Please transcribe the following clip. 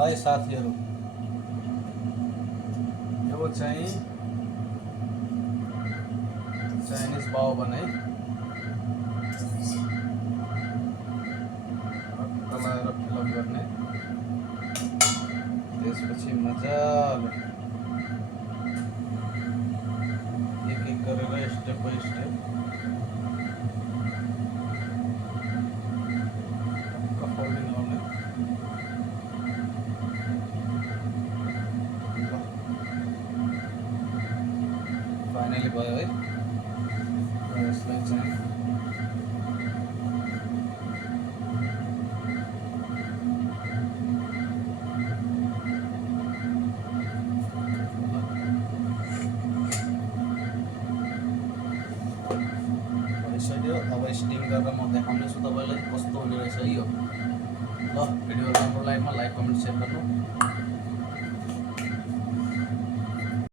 है साथीहरू, यो चाहिँ चाइनिज बाओभन है। लगाएर फिलअप गर्ने, त्यसपछि मजाले एक एक गरेर स्टेप बाई स्टेप फोल्डिङ गर्ने। फाइनली भयो है। यसलाई चाहिँ भइसक्यो। अब स्टिम गरेर म देखाउनेछु तपाईँलाई कस्तो हुने रहेछ यो। ल, भिडियो राम्रो लागेमा लाइक कमेन्ट सेयर गर्नु।